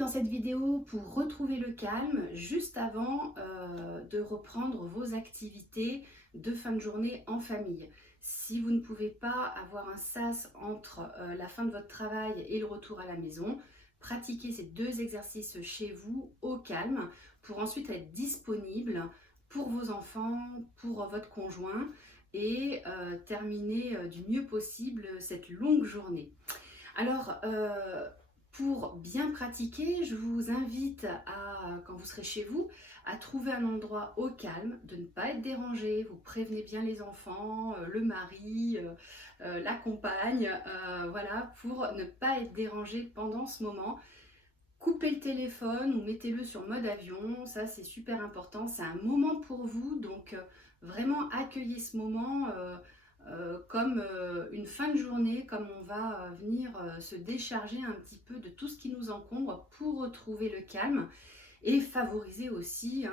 dans cette vidéo pour retrouver le calme juste avant de reprendre vos activités de fin de journée en famille. Si vous ne pouvez pas avoir un sas entre la fin de votre travail et le retour à la maison, pratiquez ces deux exercices chez vous au calme pour ensuite être disponible pour vos enfants, pour votre conjoint et terminer du mieux possible cette longue journée. Alors, pour bien pratiquer, je vous invite à, quand vous serez chez vous, à trouver un endroit au calme, de ne pas être dérangé. Vous prévenez bien les enfants, le mari, la compagne, voilà, pour ne pas être dérangé pendant ce moment. Coupez le téléphone ou mettez-le sur mode avion, ça c'est super important. C'est un moment pour vous, donc vraiment accueillez ce moment. Comme une fin de journée, comme on va venir se décharger un petit peu de tout ce qui nous encombre pour retrouver le calme et favoriser aussi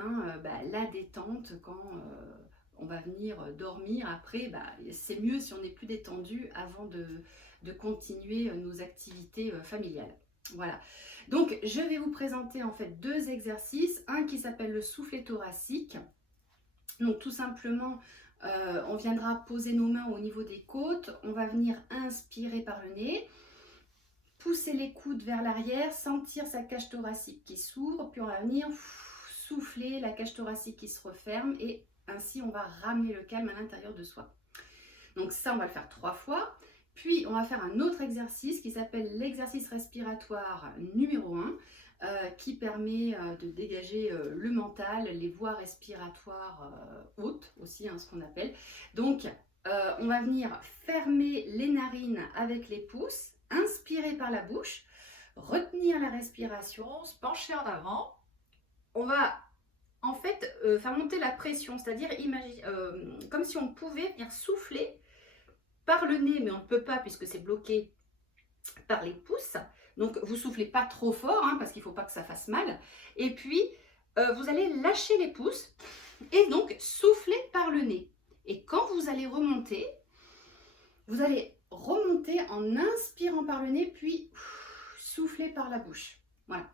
la détente quand on va venir dormir. Après, c'est mieux si on est plus détendu avant de continuer nos activités familiales. Voilà, donc je vais vous présenter en fait deux exercices, un qui s'appelle le soufflet thoracique. Donc tout simplement, on viendra poser nos mains au niveau des côtes, on va venir inspirer par le nez, pousser les coudes vers l'arrière, sentir sa cage thoracique qui s'ouvre, puis on va venir souffler, la cage thoracique qui se referme et ainsi on va ramener le calme à l'intérieur de soi. Donc ça, on va le faire 3 fois. Puis on va faire un autre exercice qui s'appelle l'exercice respiratoire numéro 1. Qui permet de dégager le mental, les voies respiratoires hautes aussi, ce qu'on appelle. Donc, on va venir fermer les narines avec les pouces, inspirer par la bouche, retenir la respiration, se pencher en avant. On va en fait faire monter la pression, c'est-à-dire comme si on pouvait venir souffler par le nez, mais on ne peut pas puisque c'est bloqué par les pouces. Donc vous soufflez pas trop fort parce qu'il ne faut pas que ça fasse mal. Et puis vous allez lâcher les pouces et donc souffler par le nez. Et quand vous allez remonter en inspirant par le nez puis souffler par la bouche. Voilà.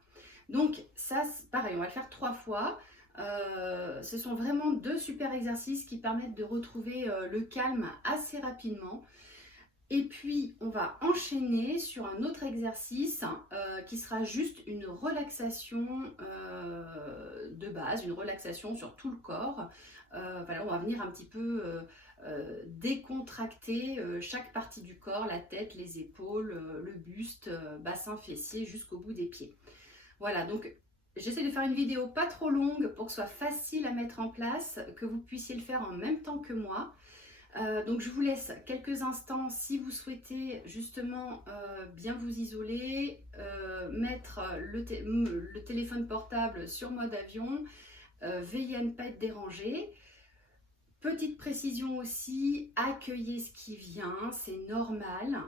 Donc ça c'est pareil, on va le faire 3 fois. Ce sont vraiment 2 super exercices qui permettent de retrouver le calme assez rapidement. Et puis, on va enchaîner sur un autre exercice qui sera juste une relaxation de base, une relaxation sur tout le corps. Voilà, on va venir un petit peu décontracter chaque partie du corps, la tête, les épaules, le buste, bassin, fessier, jusqu'au bout des pieds. Voilà, donc j'essaie de faire une vidéo pas trop longue pour que ce soit facile à mettre en place, que vous puissiez le faire en même temps que moi. Donc je vous laisse quelques instants si vous souhaitez justement bien vous isoler, mettre le téléphone portable sur mode avion, veillez à ne pas être dérangé. Petite précision aussi, accueillez ce qui vient, c'est normal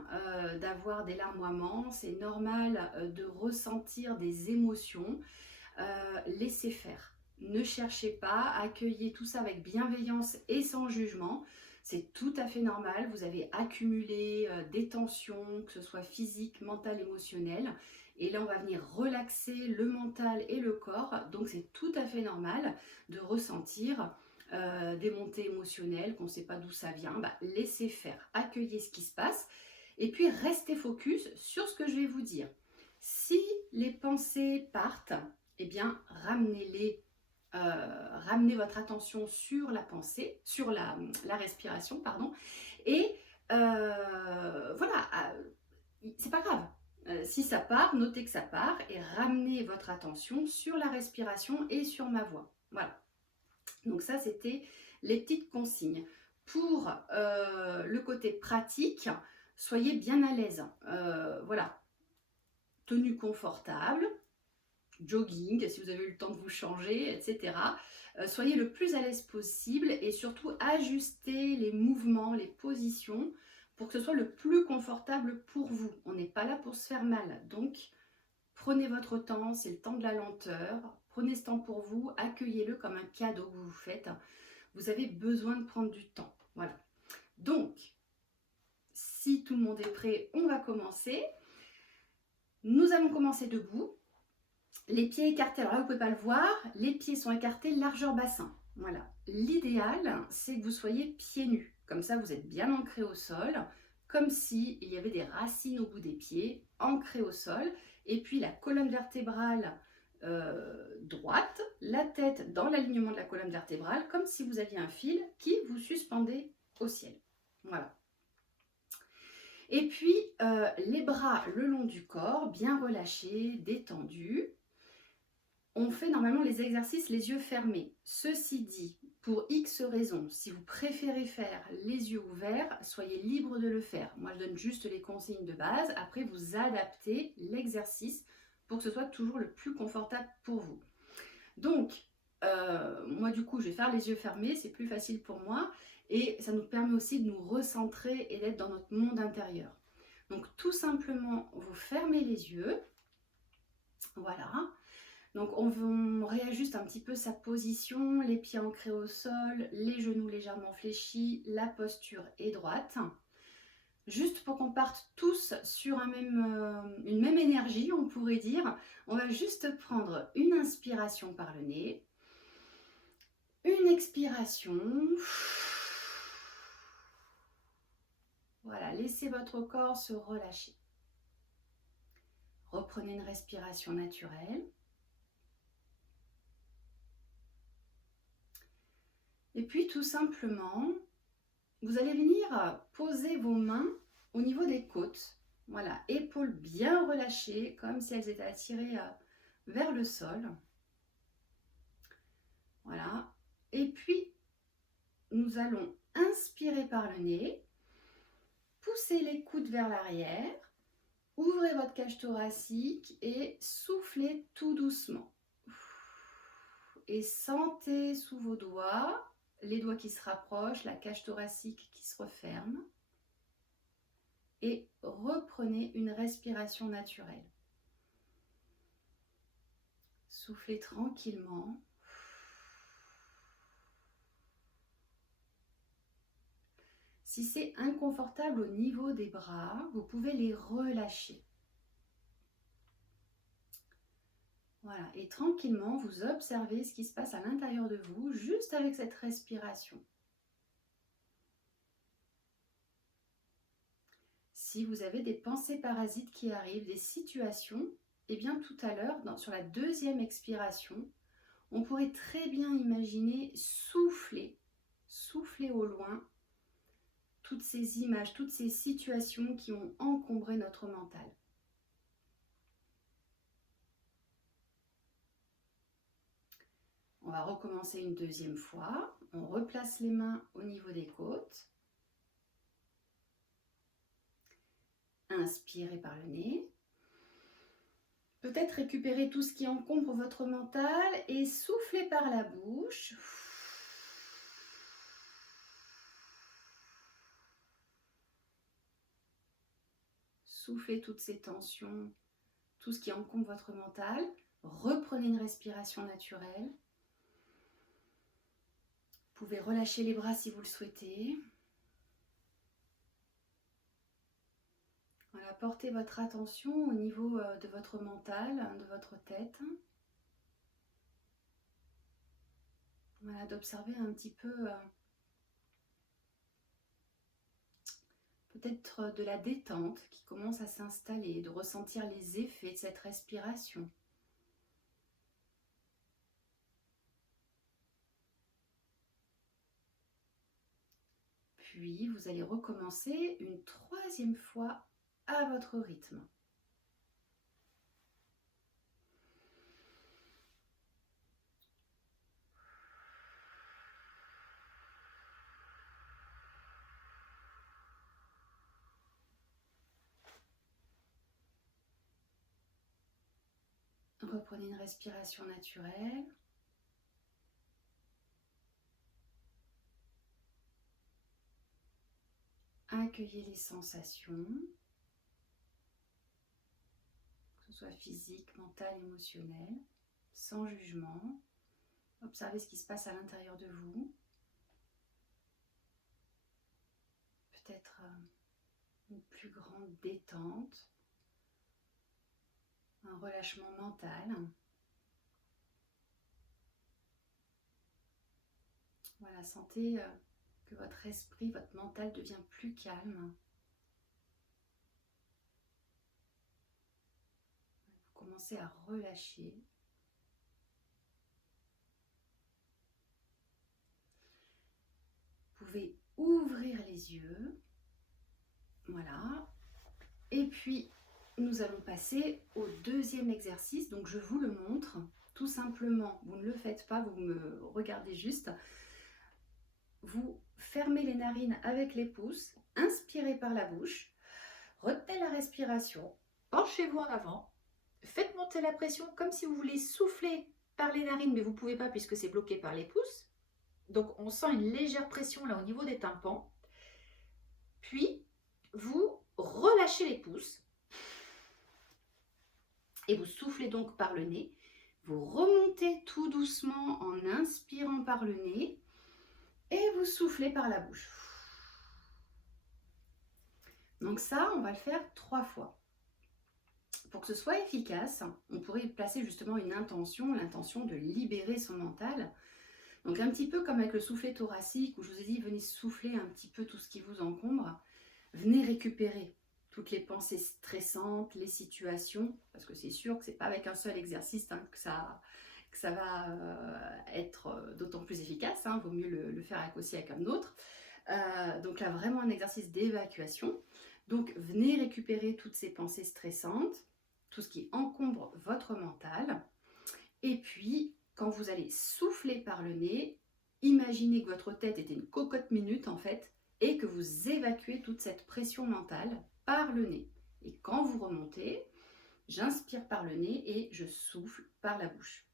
d'avoir des larmoiements, c'est normal de ressentir des émotions, laissez faire. Ne cherchez pas, accueillez tout ça avec bienveillance et sans jugement. C'est tout à fait normal, vous avez accumulé des tensions, que ce soit physique, mentale, émotionnelle. Et là, on va venir relaxer le mental et le corps. Donc, c'est tout à fait normal de ressentir des montées émotionnelles, qu'on ne sait pas d'où ça vient. Laissez faire, accueillez ce qui se passe. Et puis, restez focus sur ce que je vais vous dire. Si les pensées partent, eh bien, ramenez votre attention sur la pensée, sur la respiration, pardon, et voilà, c'est pas grave. Si ça part, notez que ça part et ramenez votre attention sur la respiration et sur ma voix. Voilà. Donc ça, c'était les petites consignes. Pour le côté pratique, soyez bien à l'aise. Voilà. Tenue confortable, jogging, si vous avez eu le temps de vous changer, etc. Soyez le plus à l'aise possible et surtout ajustez les mouvements, les positions pour que ce soit le plus confortable pour vous. On n'est pas là pour se faire mal, donc prenez votre temps, c'est le temps de la lenteur. Prenez ce temps pour vous, accueillez-le comme un cadeau que vous vous faites. Vous avez besoin de prendre du temps. Voilà. Donc, si tout le monde est prêt, on va commencer. Nous allons commencer debout. Les pieds écartés, alors là vous ne pouvez pas le voir, les pieds sont écartés largeur bassin. Voilà. L'idéal, c'est que vous soyez pieds nus. Comme ça, vous êtes bien ancré au sol, comme s'il y avait des racines au bout des pieds, ancrés au sol. Et puis la colonne vertébrale droite, la tête dans l'alignement de la colonne vertébrale, comme si vous aviez un fil qui vous suspendait au ciel. Voilà. Et puis, les bras le long du corps, bien relâchés, détendus. On fait normalement les exercices les yeux fermés. Ceci dit, pour X raisons, si vous préférez faire les yeux ouverts, soyez libre de le faire. Moi, je donne juste les consignes de base. Après, vous adaptez l'exercice pour que ce soit toujours le plus confortable pour vous. Donc, moi, du coup, je vais faire les yeux fermés. C'est plus facile pour moi. Et ça nous permet aussi de nous recentrer et d'être dans notre monde intérieur. Donc, tout simplement, vous fermez les yeux. Voilà. Donc on réajuste un petit peu sa position, les pieds ancrés au sol, les genoux légèrement fléchis, la posture est droite. Juste pour qu'on parte tous sur une même énergie, on pourrait dire, on va juste prendre une inspiration par le nez, une expiration. Voilà, laissez votre corps se relâcher. Reprenez une respiration naturelle. Et puis tout simplement, vous allez venir poser vos mains au niveau des côtes. Voilà, épaules bien relâchées, comme si elles étaient attirées vers le sol. Voilà. Et puis, nous allons inspirer par le nez, pousser les coudes vers l'arrière, ouvrez votre cage thoracique et soufflez tout doucement. Et sentez sous vos doigts les doigts qui se rapprochent, la cage thoracique qui se referme. Et reprenez une respiration naturelle. Soufflez tranquillement. Si c'est inconfortable au niveau des bras, vous pouvez les relâcher. Voilà, et tranquillement, vous observez ce qui se passe à l'intérieur de vous, juste avec cette respiration. Si vous avez des pensées parasites qui arrivent, des situations, eh bien tout à l'heure, sur la deuxième expiration, on pourrait très bien imaginer souffler au loin toutes ces images, toutes ces situations qui ont encombré notre mental. On va recommencer une deuxième fois. On replace les mains au niveau des côtes. Inspirez par le nez. Peut-être récupérer tout ce qui encombre votre mental et soufflez par la bouche. Soufflez toutes ces tensions, tout ce qui encombre votre mental. Reprenez une respiration naturelle. Vous pouvez relâcher les bras si vous le souhaitez. Voilà, portez votre attention au niveau de votre mental, de votre tête. Voilà, d'observer un petit peu peut-être de la détente qui commence à s'installer, de ressentir les effets de cette respiration. Puis vous allez recommencer une troisième fois à votre rythme. Reprenez une respiration naturelle. Accueillez les sensations, que ce soit physique, mental, émotionnel, sans jugement. Observez ce qui se passe à l'intérieur de vous. Peut-être une plus grande détente, un relâchement mental. Voilà, sentez que votre esprit, votre mental devient plus calme. Vous commencez à relâcher. Vous pouvez ouvrir les yeux. Voilà. Et puis, nous allons passer au deuxième exercice. Donc, je vous le montre. Tout simplement, vous ne le faites pas, vous me regardez juste. Vous fermez les narines avec les pouces, inspirez par la bouche, retenez la respiration, penchez-vous en avant, faites monter la pression comme si vous voulez souffler par les narines, mais vous ne pouvez pas puisque c'est bloqué par les pouces. Donc, on sent une légère pression là au niveau des tympans. Puis, vous relâchez les pouces et vous soufflez donc par le nez. Vous remontez tout doucement en inspirant par le nez et vous soufflez par la bouche. Donc ça, on va le faire 3 fois. Pour que ce soit efficace, on pourrait placer justement une intention, l'intention de libérer son mental. Donc un petit peu comme avec le soufflet thoracique où je vous ai dit, venez souffler un petit peu tout ce qui vous encombre. Venez récupérer toutes les pensées stressantes, les situations, parce que c'est sûr que ce n'est pas avec un seul exercice que ça va être d'autant plus efficace. Vaut mieux le faire aussi avec un autre. Donc là, vraiment un exercice d'évacuation. Donc venez récupérer toutes ces pensées stressantes, tout ce qui encombre votre mental. Et puis, quand vous allez souffler par le nez, imaginez que votre tête était une cocotte minute en fait, et que vous évacuez toute cette pression mentale par le nez. Et quand vous remontez, j'inspire par le nez et je souffle par la bouche.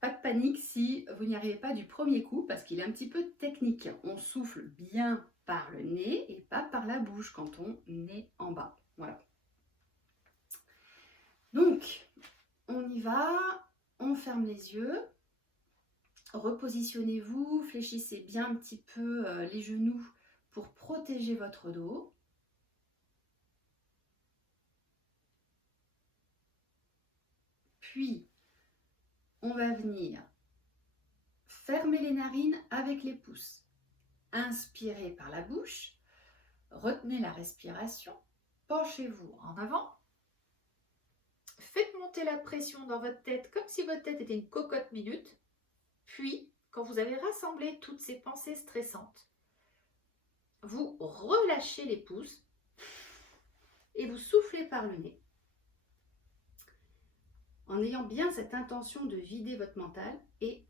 Pas de panique si vous n'y arrivez pas du premier coup, parce qu'il est un petit peu technique. On souffle bien par le nez et pas par la bouche quand on est en bas. Voilà. Donc, on y va, on ferme les yeux. Repositionnez-vous, fléchissez bien un petit peu les genoux pour protéger votre dos. Puis, on va venir fermer les narines avec les pouces. Inspirez par la bouche, retenez la respiration, penchez-vous en avant. Faites monter la pression dans votre tête comme si votre tête était une cocotte minute. Puis, quand vous avez rassemblé toutes ces pensées stressantes, vous relâchez les pouces et vous soufflez par le nez. En ayant bien cette intention de vider votre mental, et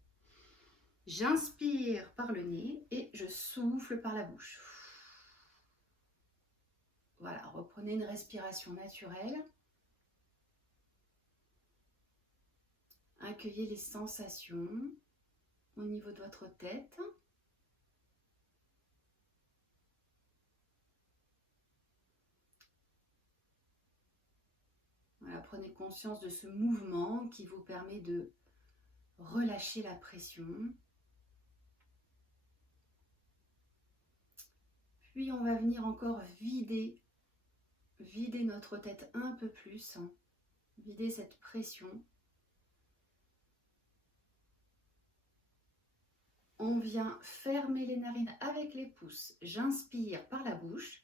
j'inspire par le nez et je souffle par la bouche. Voilà, reprenez une respiration naturelle. Accueillez les sensations au niveau de votre tête. Voilà, prenez conscience de ce mouvement qui vous permet de relâcher la pression. Puis on va venir encore vider notre tête un peu plus, vider cette pression. On vient fermer les narines avec les pouces. J'inspire par la bouche.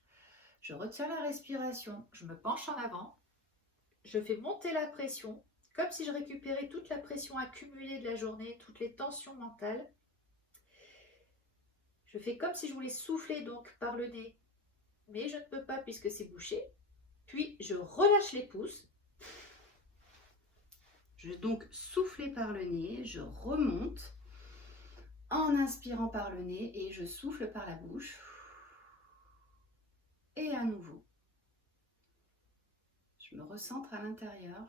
Je retiens la respiration. Je me penche en avant. Je fais monter la pression, comme si je récupérais toute la pression accumulée de la journée, toutes les tensions mentales. Je fais comme si je voulais souffler donc par le nez, mais je ne peux pas puisque c'est bouché. Puis je relâche les pouces. Je vais donc souffler par le nez, je remonte en inspirant par le nez et je souffle par la bouche. Et à nouveau. Je me recentre à l'intérieur.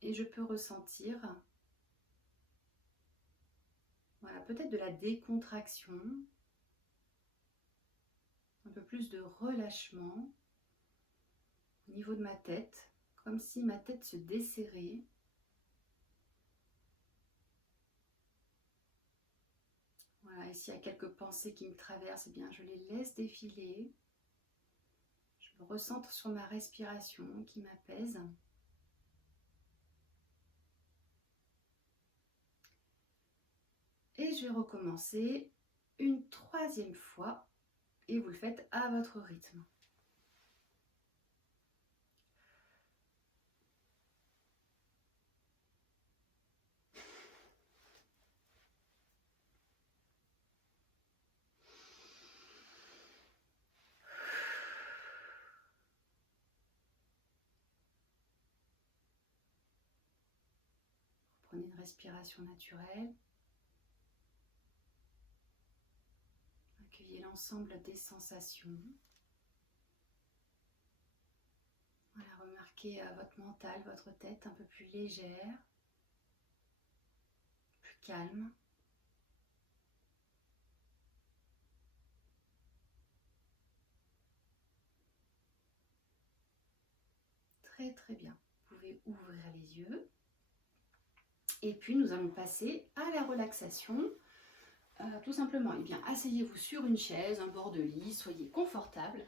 Et je peux ressentir, voilà, peut-être de la décontraction, un peu plus de relâchement au niveau de ma tête, comme si ma tête se desserrait. Voilà, et s'il y a quelques pensées qui me traversent, eh bien je les laisse défiler. Je me recentre sur ma respiration qui m'apaise. je vais recommencer une troisième fois et vous le faites à votre rythme. Prenez une respiration naturelle. Accueillez l'ensemble des sensations. Voilà, remarquez votre mental, votre tête un peu plus légère, plus calme. Très très bien. Vous pouvez ouvrir les yeux. Et puis nous allons passer à la relaxation. Tout simplement, eh bien, asseyez-vous sur une chaise, un bord de lit, soyez confortable.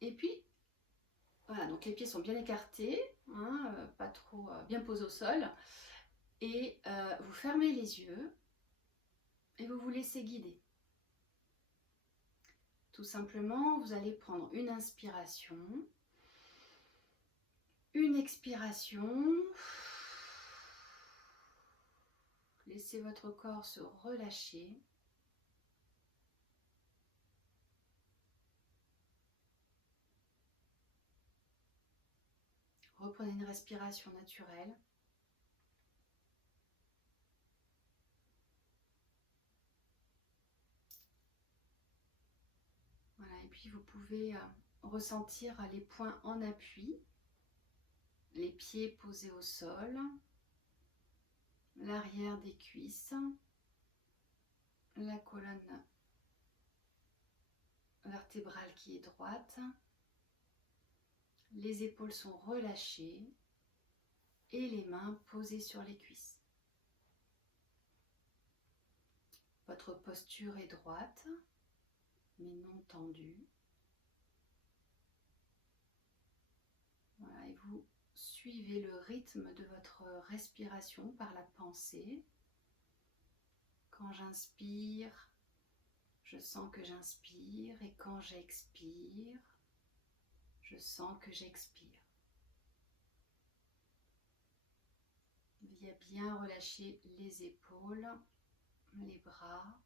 Et puis, voilà, donc les pieds sont bien écartés, hein, pas trop bien posés au sol. Et vous fermez les yeux et vous vous laissez guider. Tout simplement, vous allez prendre une inspiration, une expiration. Laissez votre corps se relâcher. Reprenez une respiration naturelle. Voilà, et puis vous pouvez ressentir les points en appui, les pieds posés au sol, l'arrière des cuisses, la colonne vertébrale qui est droite, les épaules sont relâchées et les mains posées sur les cuisses. Votre posture est droite, mais non tendue. Voilà, et vous suivez le rythme de votre respiration par la pensée. Quand j'inspire, je sens que j'inspire, et quand j'expire, je sens que j'expire. Viens bien relâcher les épaules, les bras.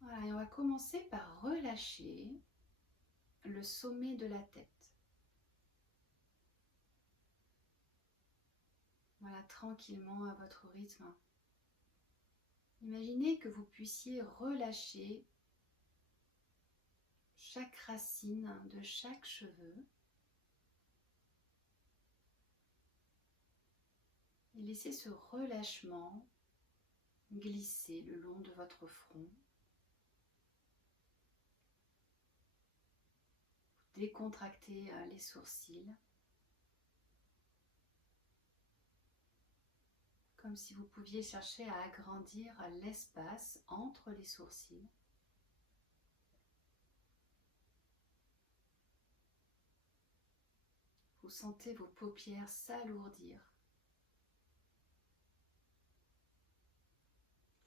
Voilà, et on va commencer par relâcher le sommet de la tête. Voilà, tranquillement à votre rythme. Imaginez que vous puissiez relâcher chaque racine de chaque cheveu et laissez ce relâchement glisser le long de votre front. Décontractez les sourcils, comme si vous pouviez chercher à agrandir l'espace entre les sourcils. Vous sentez vos paupières s'alourdir,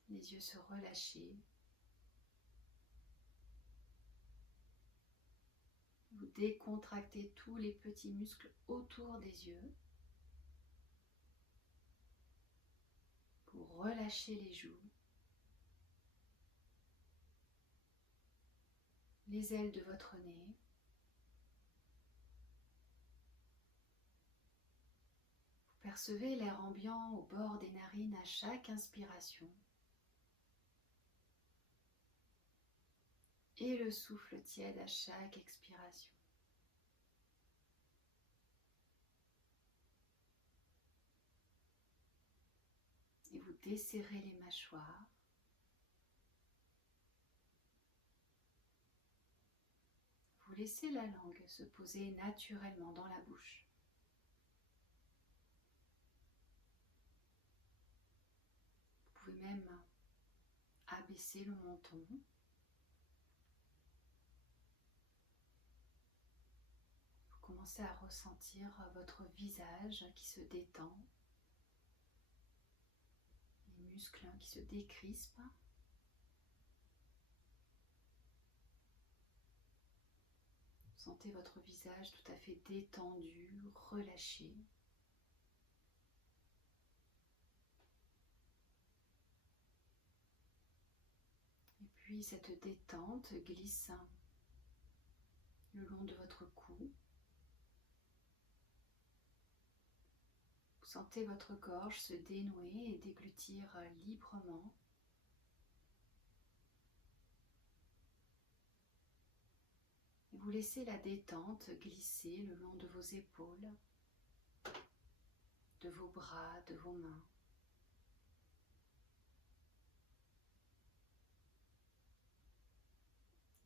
les yeux se relâcher. Vous décontractez tous les petits muscles autour des yeux. Vous relâchez les joues, les ailes de votre nez. Vous percevez l'air ambiant au bord des narines à chaque inspiration et le souffle tiède à chaque expiration. Et vous desserrez les mâchoires. Vous laissez la langue se poser naturellement dans la bouche. Vous pouvez même abaisser le menton. Vous commencez à ressentir votre visage qui se détend, les muscles qui se décrispent. Sentez votre visage tout à fait détendu, relâché. Et puis cette détente glisse le long de votre cou. Vous sentez votre gorge se dénouer et déglutir librement. Et vous laissez la détente glisser le long de vos épaules, de vos bras, de vos mains.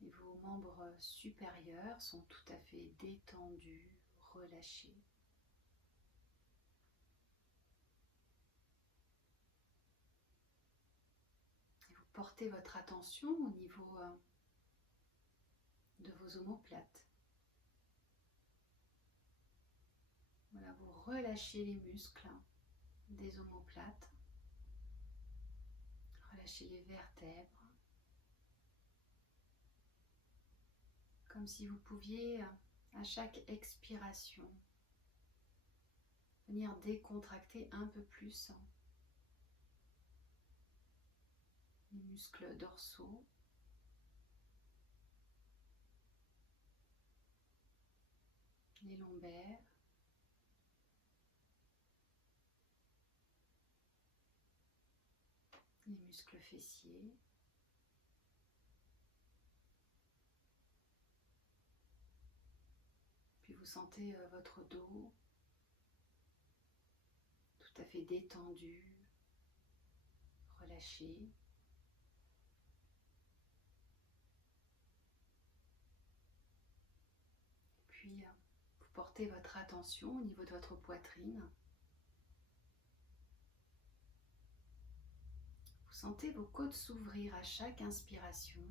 Et vos membres supérieurs sont tout à fait détendus, relâchés. Et vous portez votre attention au niveau de vos omoplates. Voilà, vous relâchez les muscles des omoplates, relâchez les vertèbres, comme si vous pouviez, à chaque expiration, venir décontracter un peu plus les muscles dorsaux, les lombaires, les muscles fessiers, puis vous sentez votre dos tout à fait détendu, relâché. Puis vous portez votre attention au niveau de votre poitrine. Vous sentez vos côtes s'ouvrir à chaque inspiration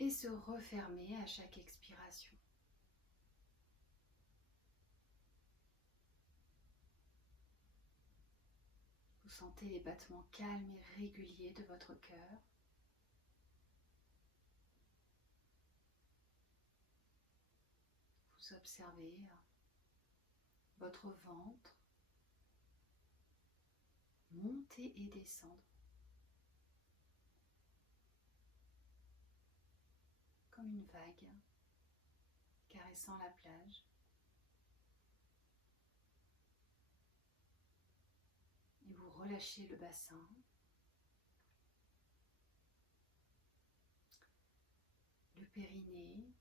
et se refermer à chaque expiration. Vous sentez les battements calmes et réguliers de votre cœur. Vous observez votre ventre monter et descendre comme une vague caressant la plage. Et vous relâchez le bassin. Le périnée.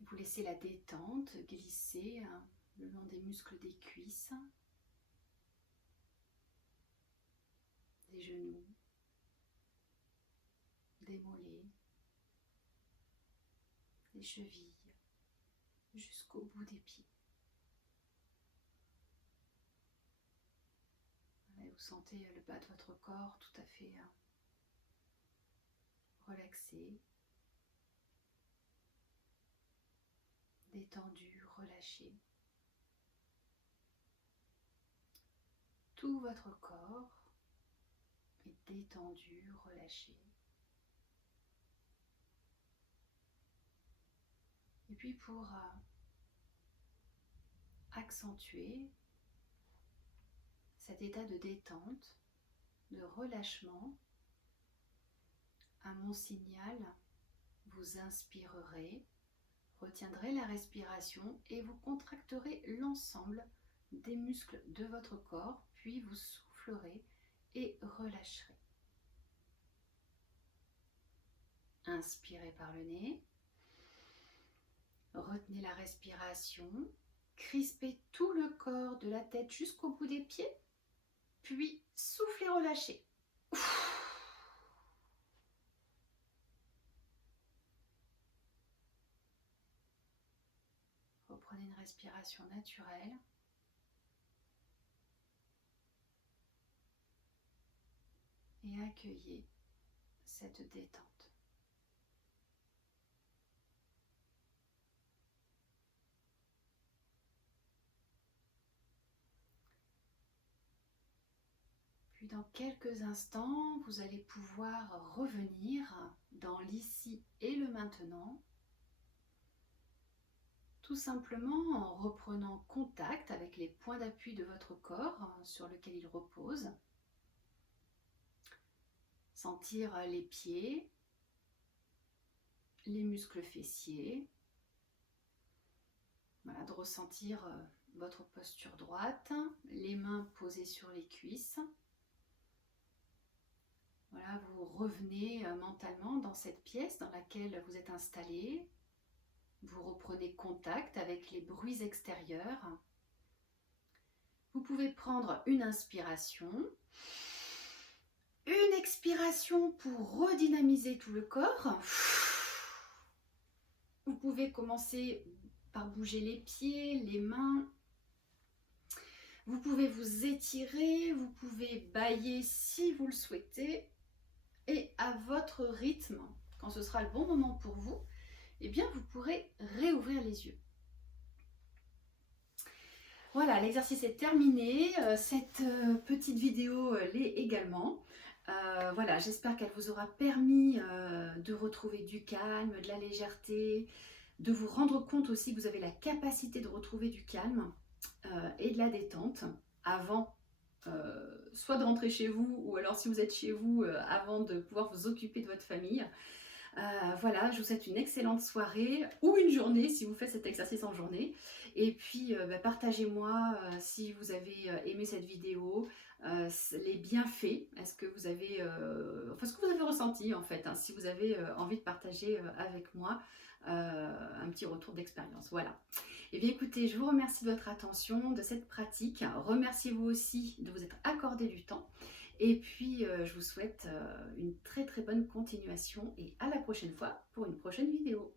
Vous laissez la détente glisser le long des muscles des cuisses, des genoux, des mollets, des chevilles, jusqu'au bout des pieds. Et vous sentez le bas de votre corps tout à fait relaxé, détendu, relâché. Tout votre corps est détendu, relâché. Et puis pour accentuer cet état de détente, de relâchement, à mon signal, vous inspirerez, retiendrez la respiration et vous contracterez l'ensemble des muscles de votre corps, puis vous soufflerez et relâcherez. Inspirez par le nez, retenez la respiration, crispez tout le corps de la tête jusqu'au bout des pieds, puis soufflez, relâchez. Reprenez une respiration naturelle. Et accueillez cette détente. Puis dans quelques instants, vous allez pouvoir revenir dans l'ici et le maintenant, tout simplement en reprenant contact avec les points d'appui de votre corps sur lequel il repose. Sentir les pieds, les muscles fessiers. Voilà, de ressentir votre posture droite, les mains posées sur les cuisses. Voilà, vous revenez mentalement dans cette pièce dans laquelle vous êtes installé. Vous reprenez contact avec les bruits extérieurs. Vous pouvez prendre une inspiration, une expiration pour redynamiser tout le corps. Vous pouvez commencer par bouger les pieds, les mains. Vous pouvez vous étirer, vous pouvez bâiller si vous le souhaitez. Et à votre rythme, quand ce sera le bon moment pour vous, eh bien vous pourrez réouvrir les yeux. Voilà, l'exercice est terminé. Cette petite vidéo l'est également. Voilà, j'espère qu'elle vous aura permis de retrouver du calme, de la légèreté, de vous rendre compte aussi que vous avez la capacité de retrouver du calme et de la détente avant soit de rentrer chez vous, ou alors si vous êtes chez vous, avant de pouvoir vous occuper de votre famille. Voilà, je vous souhaite une excellente soirée ou une journée si vous faites cet exercice en journée. Et puis partagez-moi si vous avez aimé cette vidéo, les bienfaits, est-ce que vous avez, enfin ce que vous avez ressenti en fait, hein, si vous avez envie de partager avec moi un petit retour d'expérience. Voilà. Et bien écoutez, je vous remercie de votre attention, de cette pratique. Remerciez-vous aussi de vous être accordé du temps. Et puis, je vous souhaite une très très bonne continuation et à la prochaine fois pour une prochaine vidéo.